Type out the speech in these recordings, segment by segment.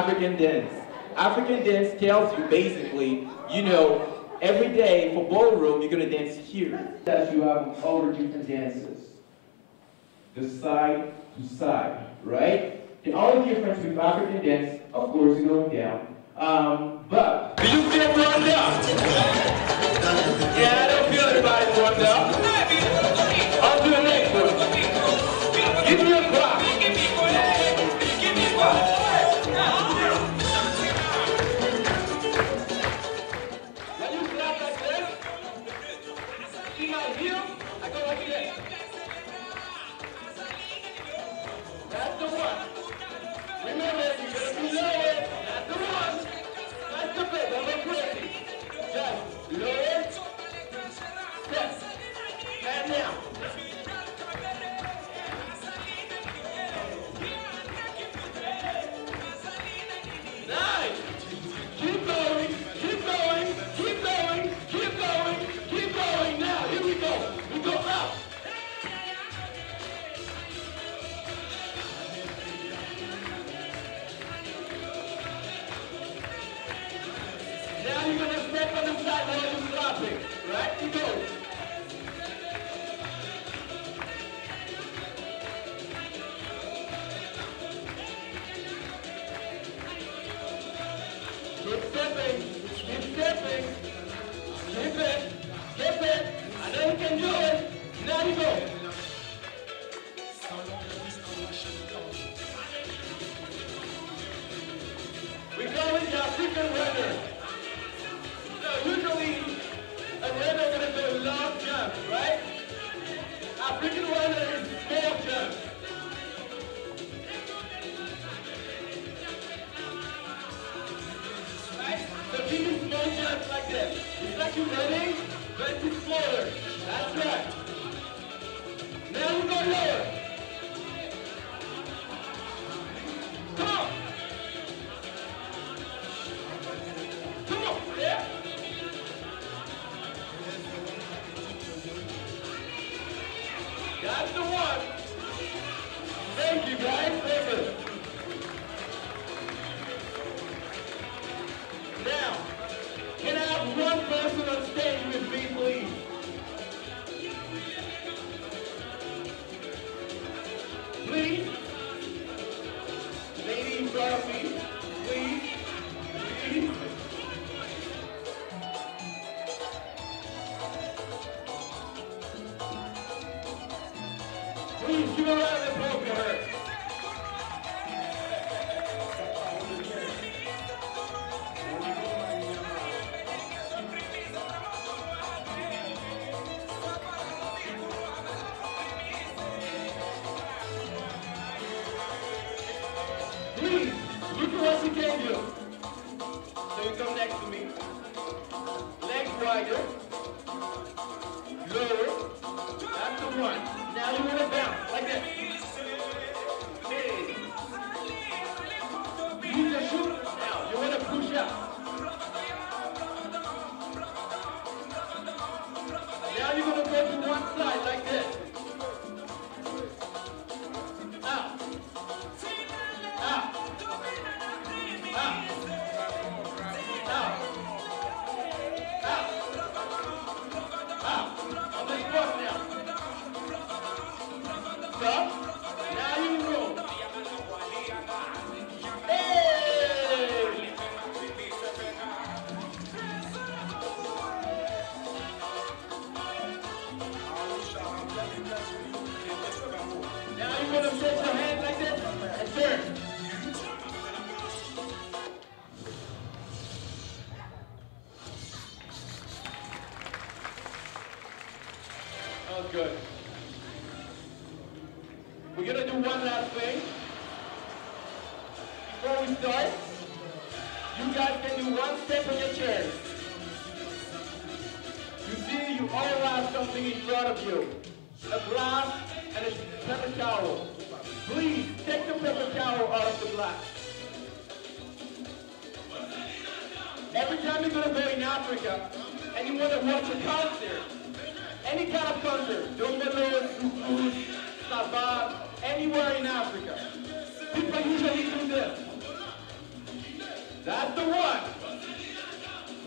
African dance. African dance tells you basically, you know, every day for ballroom, you're going to dance here. That you have all the different dances. The side to side, right? The only difference with African dance, of course, you're going down. But do you feel run down? Yeah, I don't feel anybody run down. On to the next one. Give me a clap. When you clap like this, see my heel? I go like this. That's the one. Remember, you're going to be lower. That's the one. That's the bit. Don't go crazy. Just lower. Step. And now. Nice. Keep going. Keep going. Keep going. Keep going. Keep going. Now, here we go. We go up. Now you're going to step on the side while you're clapping, right? You go. Keep stepping. Keep stepping. Keep it. Keep it. I know you can do it. Now you go. We go with the African runner. Usually, a runner is going to do long jumps, right? African runner is small jumps. Right? So give me small jumps like this. It's like you're running, but it's smaller. That's right. Now you go lower. Come on. Come on. Yeah. That's the one. Thank you, guys. Thank you. Now, can I have one person on stage with me, please? Please? Lady in front of me. Please? Please? Please give a round of applause for her. Please, look at what she can do. So you come next to me. Legs wider. Lower. That's the one. Now you want to bounce like this. Hey. Use your shoe. Now you want to push up. Now you're going to go to one side like this. Out. Out. Out. Out. Out. Out. On the spot now. Stop. Now you roll. Hey! Now you're going to set your hands like this and turn. Oh, good. We're going to do one last thing. Before we start, you guys can do one step on your chairs. You see, you all have something in front of you. A glass and a paper towel. Please, take the paper towel out of the glass. Every time you're going to go in Africa and you want to watch a concert, any kind of concert, Dombelos, Kukus, Sabah, anywhere in Africa, people usually do this. That's the one.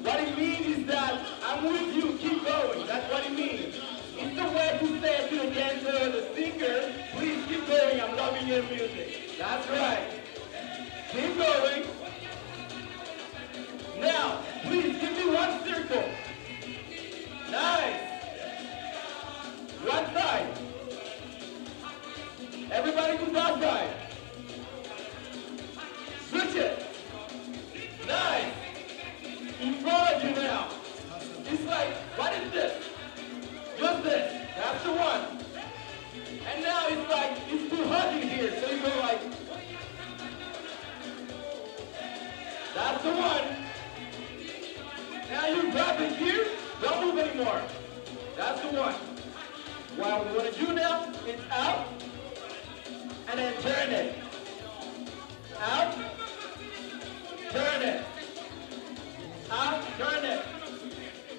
What it means is that I'm with you, keep going. That's what it means. It's the way to say to the dancer or the singer, please keep going, I'm loving your music. That's right. Keep going. Now, please give me one circle. Nice. One side. Everybody to that side. Switch it. Nice. In front of you now. It's like, what is this? Just this. That's the one. And now it's like, it's too hot in here, so you go like, that's the one. Now you grab it here, don't move anymore. That's the one. What we want to do now is out, and then turn it. Out, turn it. Out, turn it.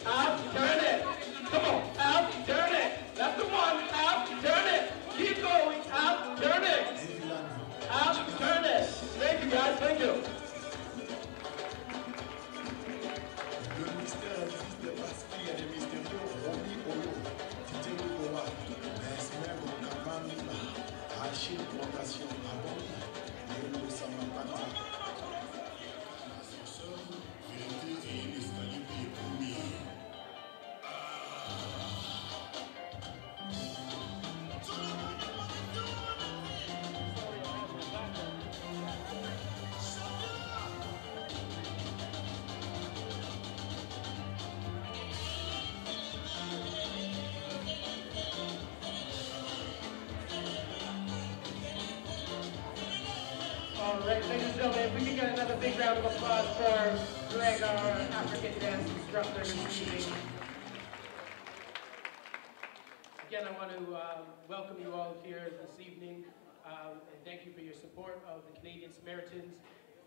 Out, turn it. Come on, out, turn it. That's the one. Out, turn it. Keep going. Out, turn it. Out, turn it. Thank you guys. Thank you. All right, ladies and gentlemen, if we can get another big round of applause for Greg, our African dance instructor this evening. Again, I want to welcome you all here this evening, and thank you for your support of the Canadian Samaritans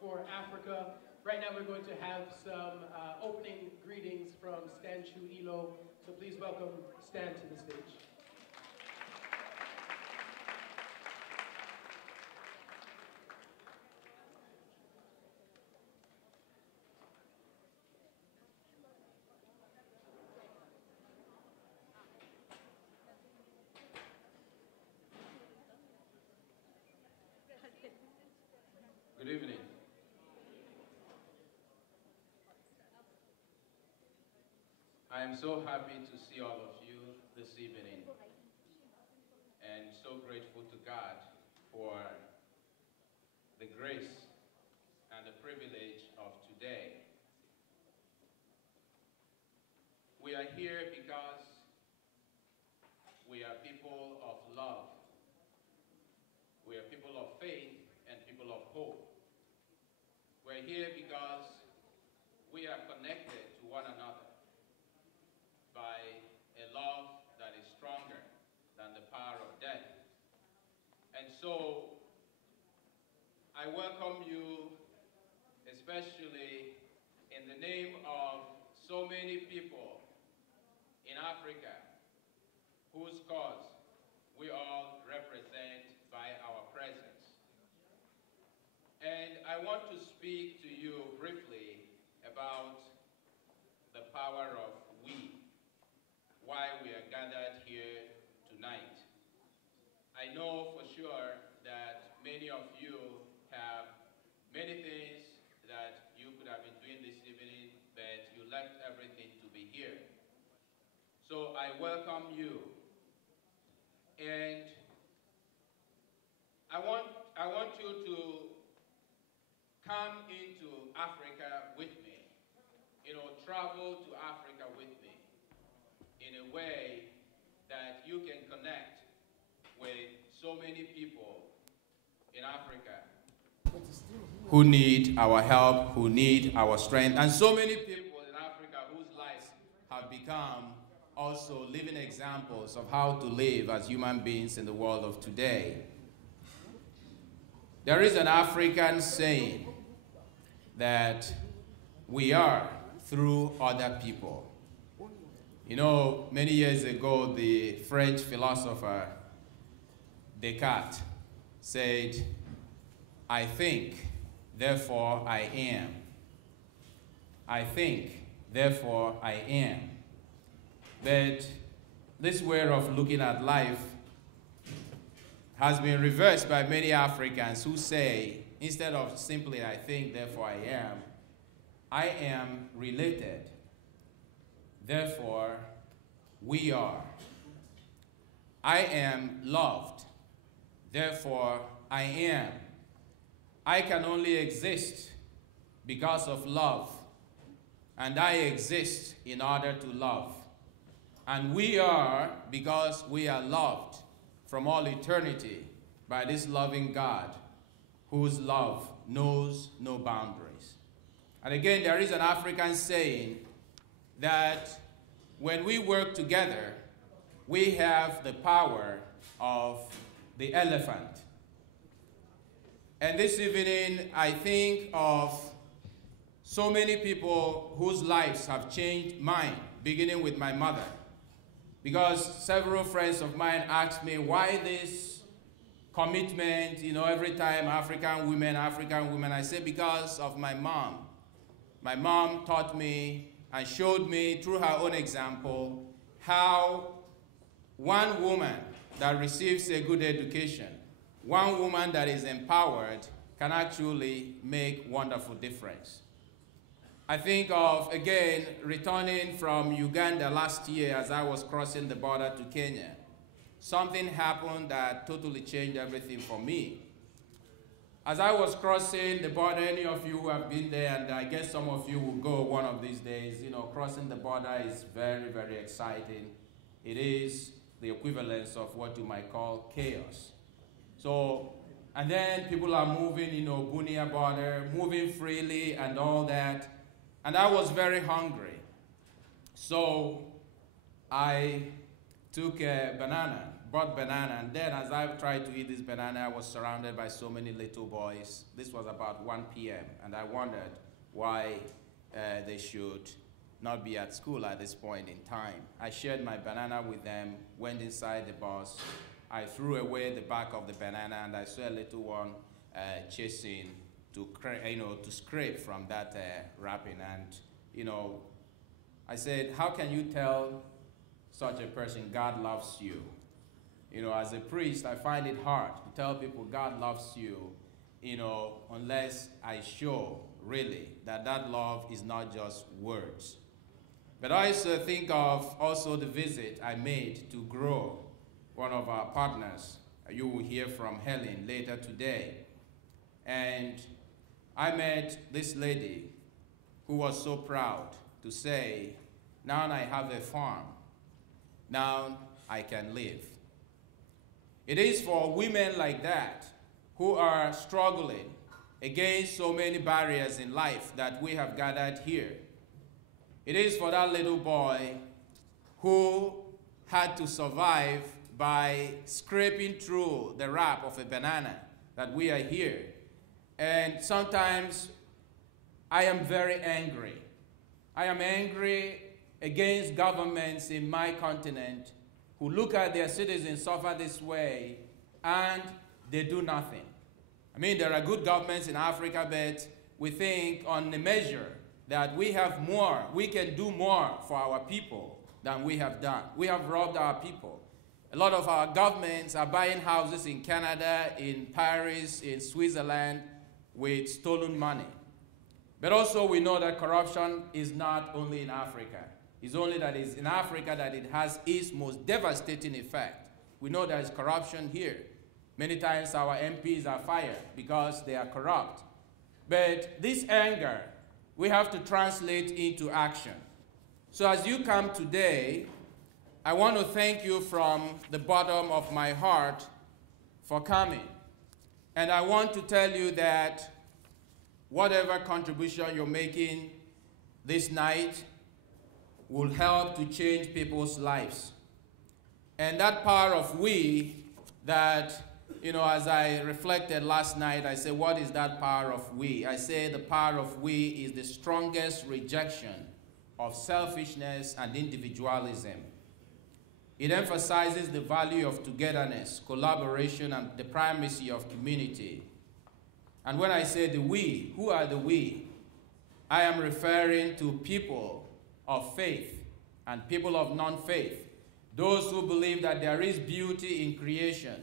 for Africa. Right now, we're going to have some opening greetings from Stan Chu Ilo, so please welcome Stan to the stage. Good evening. I am so happy to see all of you this evening and so grateful to God for the grace and the privilege of today. We are here because we are people of love. We are people of faith and people of hope. We're here because we are connected to one another by a love that is stronger than the power of death. And so, I welcome you, especially in the name of so many people in Africa whose cause we all represent by our presence. And I want to speak to you briefly about the power of we, why we are gathered here tonight. I know for sure that many of you have many things that you could have been doing this evening, but you left everything to be here. So I welcome you. And I want you to come into Africa with me, travel to Africa with me in a way that you can connect with so many people in Africa who need our help, who need our strength, and so many people in Africa whose lives have become also living examples of how to live as human beings in the world of today. There is an African saying that we are through other people. Many years ago, the French philosopher Descartes said, "I think, therefore I am." I think, therefore I am. But this way of looking at life has been reversed by many Africans who say, instead of simply I think, therefore I am related, therefore we are. I am loved, therefore I am. I can only exist because of love, and I exist in order to love. And we are because we are loved from all eternity by this loving God whose love knows no boundaries. And again, there is an African saying that when we work together, we have the power of the elephant. And this evening, I think of so many people whose lives have changed mine, beginning with my mother. Because several friends of mine asked me, why this commitment, every time African women. I said, because of my mom. My mom taught me and showed me through her own example how one woman that receives a good education, one woman that is empowered, can actually make wonderful difference. I think of, again, returning from Uganda last year as I was crossing the border to Kenya. Something happened that totally changed everything for me. As I was crossing the border, any of you who have been there, and I guess some of you will go one of these days, crossing the border is very, very exciting. It is the equivalence of what you might call chaos. So, and then people are moving, Bunia border, moving freely and all that. And I was very hungry. So I took a banana, bought banana, and then as I tried to eat this banana, I was surrounded by so many little boys. This was about 1 p.m., and I wondered why they should not be at school at this point in time. I shared my banana with them, went inside the bus. I threw away the back of the banana, and I saw a little one chasing to scrape from that wrapping. And, I said, how can you tell such a person God loves you? As a priest, I find it hard to tell people God loves you, unless I show really that love is not just words. But I also think of also the visit I made to Grow, one of our partners. You will hear from Helen later today. And I met this lady who was so proud to say, now I have a farm. Now I can live. It is for women like that who are struggling against so many barriers in life that we have gathered here. It is for that little boy who had to survive by scraping through the wrap of a banana that we are here. And sometimes I am very angry. I am angry against governments in my continent who look at their citizens suffer this way and they do nothing. I mean, there are good governments in Africa, but we think on the measure that we have more, we can do more for our people than we have done. We have robbed our people. A lot of our governments are buying houses in Canada, in Paris, in Switzerland with stolen money. But also we know that corruption is not only in Africa. It's only that it's in Africa that it has its most devastating effect. We know there is corruption here. Many times our MPs are fired because they are corrupt. But this anger, we have to translate into action. So as you come today, I want to thank you from the bottom of my heart for coming. And I want to tell you that whatever contribution you're making this night will help to change people's lives. And that power of we that, as I reflected last night, I said, what is that power of we? I say the power of we is the strongest rejection of selfishness and individualism. It emphasizes the value of togetherness, collaboration, and the primacy of community. And when I say the we, who are the we? I am referring to people of faith and people of non-faith. Those who believe that there is beauty in creation.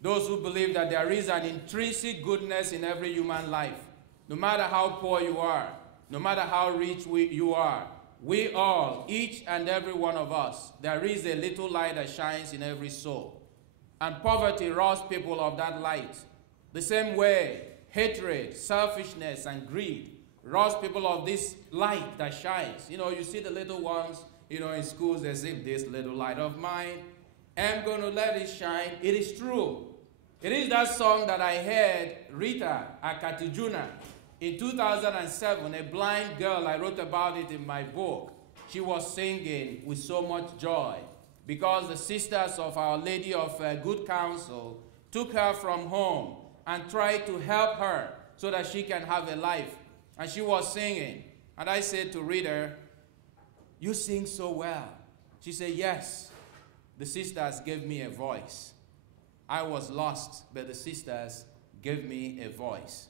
Those who believe that there is an intrinsic goodness in every human life. No matter how poor you are, no matter how rich you are, we all, each and every one of us, there is a little light that shines in every soul. And poverty robs people of that light. The same way, hatred, selfishness, and greed robs people of this light that shines. You know, you see the little ones, you know, in schools, they say, this little light of mine, I'm going to let it shine. It is true. It is that song that I heard Rita Akatijuna in 2007, a blind girl, I wrote about it in my book. She was singing with so much joy because the sisters of Our Lady of Good Counsel took her from home and tried to help her so that she can have a life. And she was singing. And I said to Rita, you sing so well. She said, yes. The sisters gave me a voice. I was lost, but the sisters gave me a voice.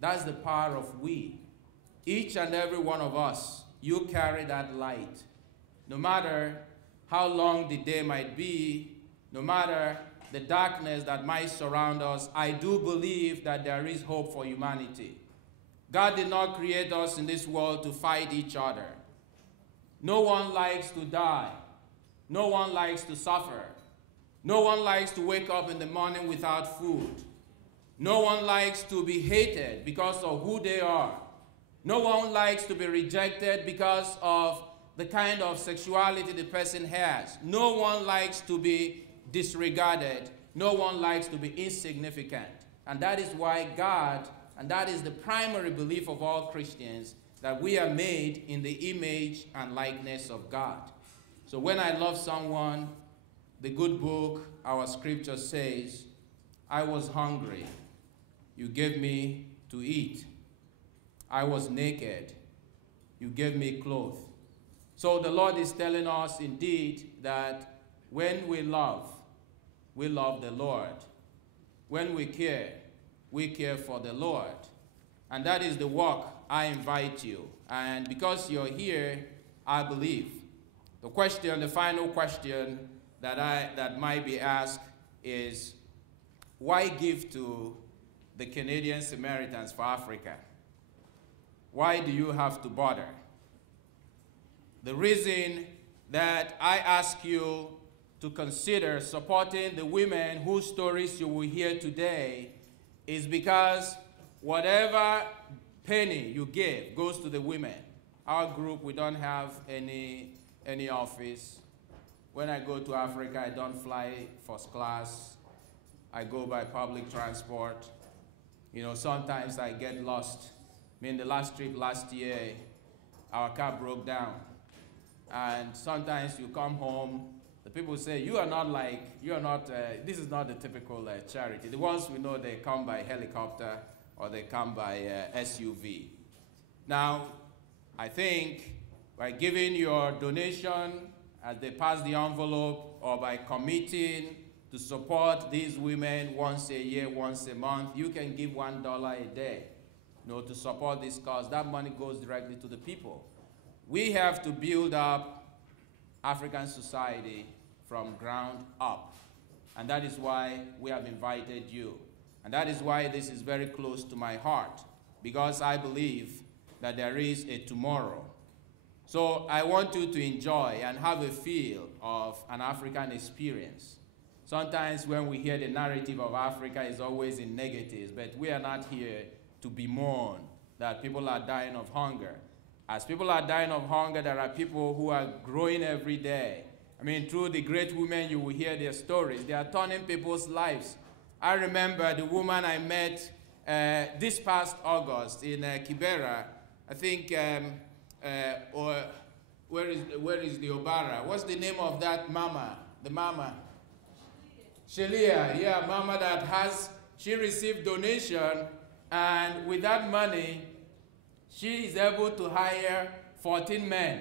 That's the power of we. Each and every one of us, you carry that light. No matter how long the day might be, no matter the darkness that might surround us, I do believe that there is hope for humanity. God did not create us in this world to fight each other. No one likes to die. No one likes to suffer. No one likes to wake up in the morning without food. No one likes to be hated because of who they are. No one likes to be rejected because of the kind of sexuality the person has. No one likes to be disregarded. No one likes to be insignificant. And that is why God, and that is the primary belief of all Christians, that we are made in the image and likeness of God. So when I love someone, the good book, our scripture says, I was hungry. You gave me to eat. I was naked. You gave me clothes. So the Lord is telling us indeed that when we love the Lord. When we care for the Lord. And that is the work I invite you. And because you're here, I believe. The final question that might be asked is, why give to the Canadian Samaritans for Africa? Why do you have to bother? The reason that I ask you to consider supporting the women whose stories you will hear today is because whatever penny you give goes to the women. Our group, we don't have any office. When I go to Africa, I don't fly first class. I go by public transport. You know, sometimes I get lost. I mean, the last trip last year, our car broke down. And sometimes you come home, the people say, this is not the typical charity. The ones we know, they come by helicopter or they come by SUV. Now, I think by giving your donation as they pass the envelope or by committing to support these women once a year, once a month, you can give $1 a day, to support this cause. That money goes directly to the people. We have to build up African society from ground up. And that is why we have invited you. And that is why this is very close to my heart, because I believe that there is a tomorrow. So I want you to enjoy and have a feel of an African experience. Sometimes when we hear the narrative of Africa, it's always in negatives, but we are not here to bemoan that people are dying of hunger. As people are dying of hunger, there are people who are growing every day. I mean, through the great women, you will hear their stories. They are turning people's lives. I remember the woman I met this past August in Kibera. I think, or where is the Obara? What's the name of that mama? The mama? Shelia, yeah, mama she received donation, and with that money, she is able to hire 14 men.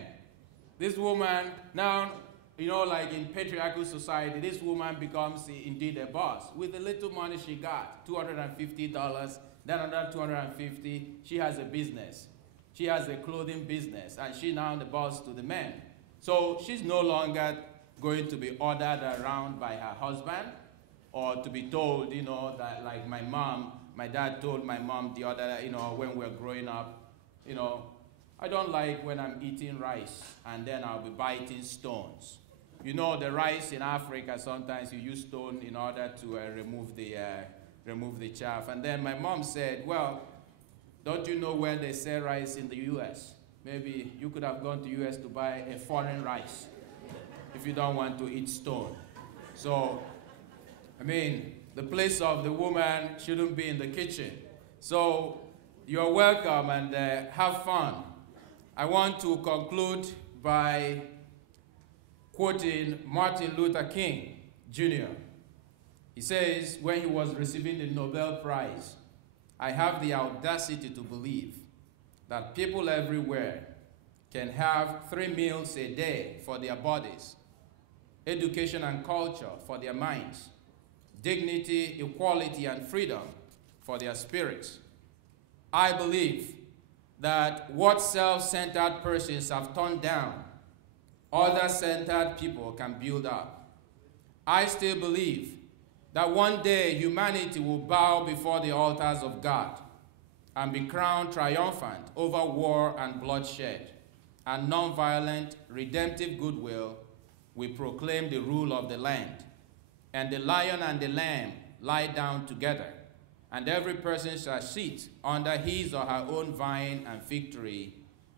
This woman, now, like in patriarchal society, this woman becomes indeed a boss. With the little money she got, $250, then another $250, she has a business. She has a clothing business, and she's now the boss to the men. So she's no longer going to be ordered around by her husband, or to be told, that like my dad told my mom the other, when we were growing up, I don't like when I'm eating rice and then I'll be biting stones. The rice in Africa, sometimes you use stone in order to remove the chaff. And then my mom said, well, don't you know where they sell rice in the U.S.? Maybe you could have gone to the U.S. to buy a foreign rice if you don't want to eat stone. So, the place of the woman shouldn't be in the kitchen. So, you're welcome and have fun. I want to conclude by quoting Martin Luther King, Jr. He says, when he was receiving the Nobel Prize, I have the audacity to believe that people everywhere can have 3 meals a day for their bodies, education and culture for their minds, dignity, equality, and freedom for their spirits. I believe that what self-centered persons have torn down, other-centered people can build up. I still believe that one day humanity will bow before the altars of God and be crowned triumphant over war and bloodshed, and nonviolent, redemptive goodwill will proclaim the rule of the land, and the lion and the lamb lie down together, and every person shall sit under his or her own vine and fig tree,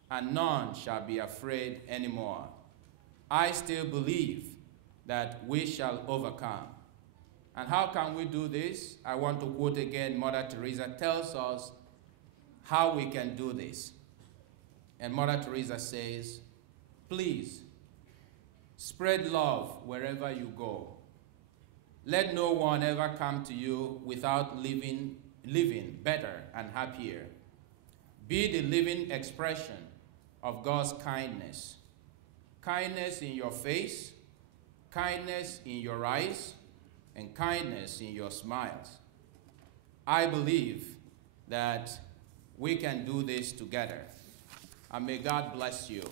and none shall be afraid anymore. I still believe that we shall overcome. And how can we do this? I want to quote again, Mother Teresa tells us how we can do this. And Mother Teresa says, please, spread love wherever you go. Let no one ever come to you without living better and happier. Be the living expression of God's kindness. Kindness in your face, kindness in your eyes, and kindness in your smiles. I believe that we can do this together. And may God bless you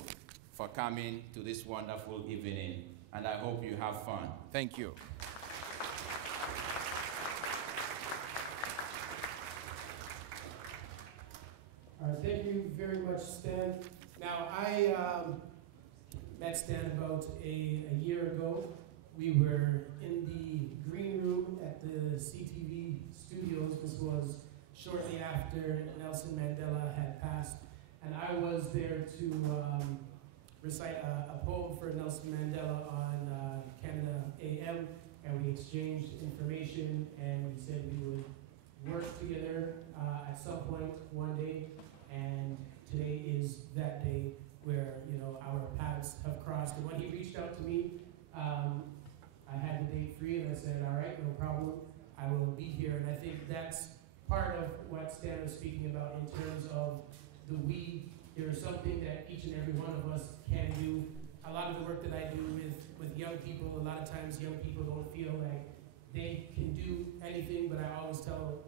for coming to this wonderful evening. And I hope you have fun. Thank you. All right, thank you very much, Stan. Now, I met Stan about a year ago. We were in the green room at the CTV studios. This was shortly after Nelson Mandela had passed. And I was there to recite a poem for Nelson Mandela on Canada AM. And we exchanged information, and we said we would work together at some point one day. And today is that day where, our paths have crossed. And when he reached out to me, I had the date free, and I said, all right, no problem, I will be here. And I think that's part of what Stan was speaking about in terms of the we. There is something that each and every one of us can do. A lot of the work that I do with young people, a lot of times young people don't feel like they can do anything, but I always tell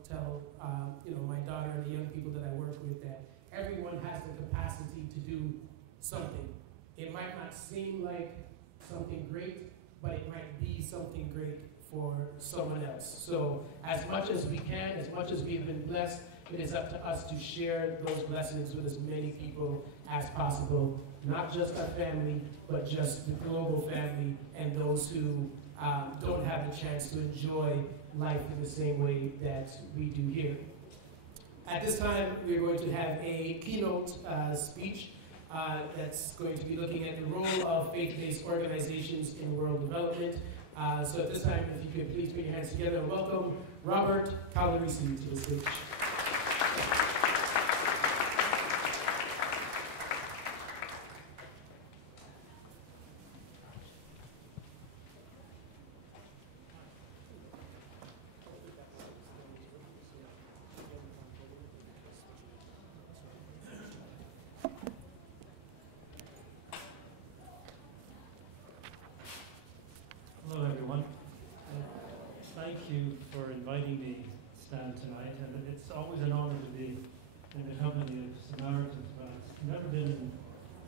my daughter and the young people that I work with that everyone has the capacity to do something. It might not seem like something great, but it might be something great for someone else. So as much as we can, as much as we've been blessed, it is up to us to share those blessings with as many people as possible, not just our family, but just the global family and those who don't have the chance to enjoy life in the same way that we do here. At this time, we're going to have a keynote speech that's going to be looking at the role of faith-based organizations in world development. So at this time, if you could please put your hands together and welcome Robert Calarisi to the stage. Thank you for inviting me, Stan, tonight. And it's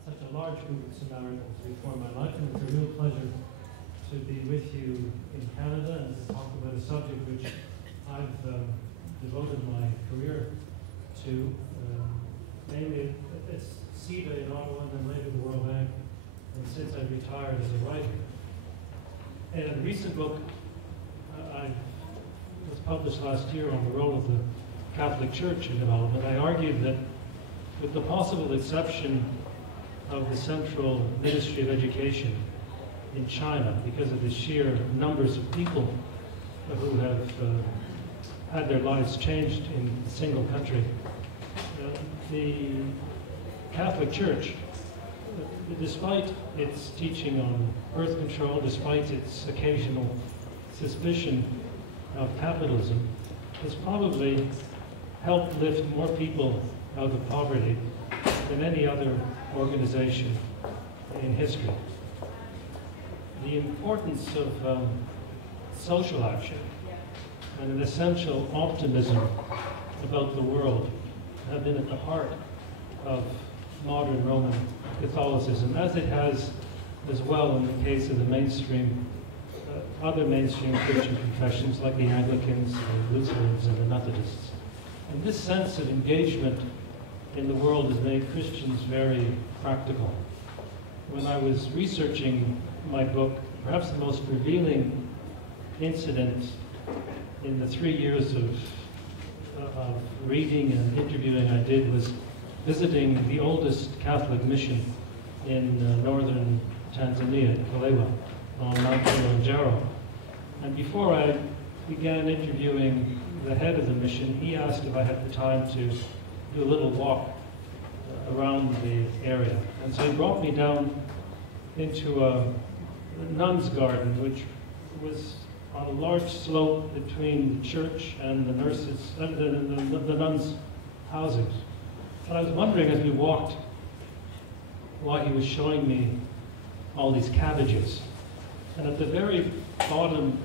such a large group of Samaritans reform my life, and it's a real pleasure to be with you in Canada and to talk about a subject which I've devoted my career to, namely it's CEDA in Ottawa and then later the World Bank, and since I retired as a writer. And a recent book was published last year on the role of the Catholic Church in development. I argued that, with the possible exception of the Central Ministry of Education in China, because of the sheer numbers of people who have had their lives changed in a single country, the Catholic Church, despite its teaching on birth control, despite its occasional suspicion of capitalism, has probably helped lift more people out of poverty than any other organization in history. The importance of social action and an essential optimism about the world have been at the heart of modern Roman Catholicism, as it has as well in the case of the mainstream, other mainstream Christian confessions like the Anglicans, the Lutherans, and the Methodists. And this sense of engagement in the world has made Christians very practical. When I was researching my book, perhaps the most revealing incident in the 3 years of reading and interviewing I did was visiting the oldest Catholic mission in northern Tanzania, Kalewa, on Mount Kilimanjaro. And before I began interviewing the head of the mission, he asked if I had the time to do a little walk around the area. And so he brought me down into a nun's garden, which was on a large slope between the church and the nurses, the nuns' houses. And I was wondering as we walked why he was showing me all these cabbages. And at the very bottom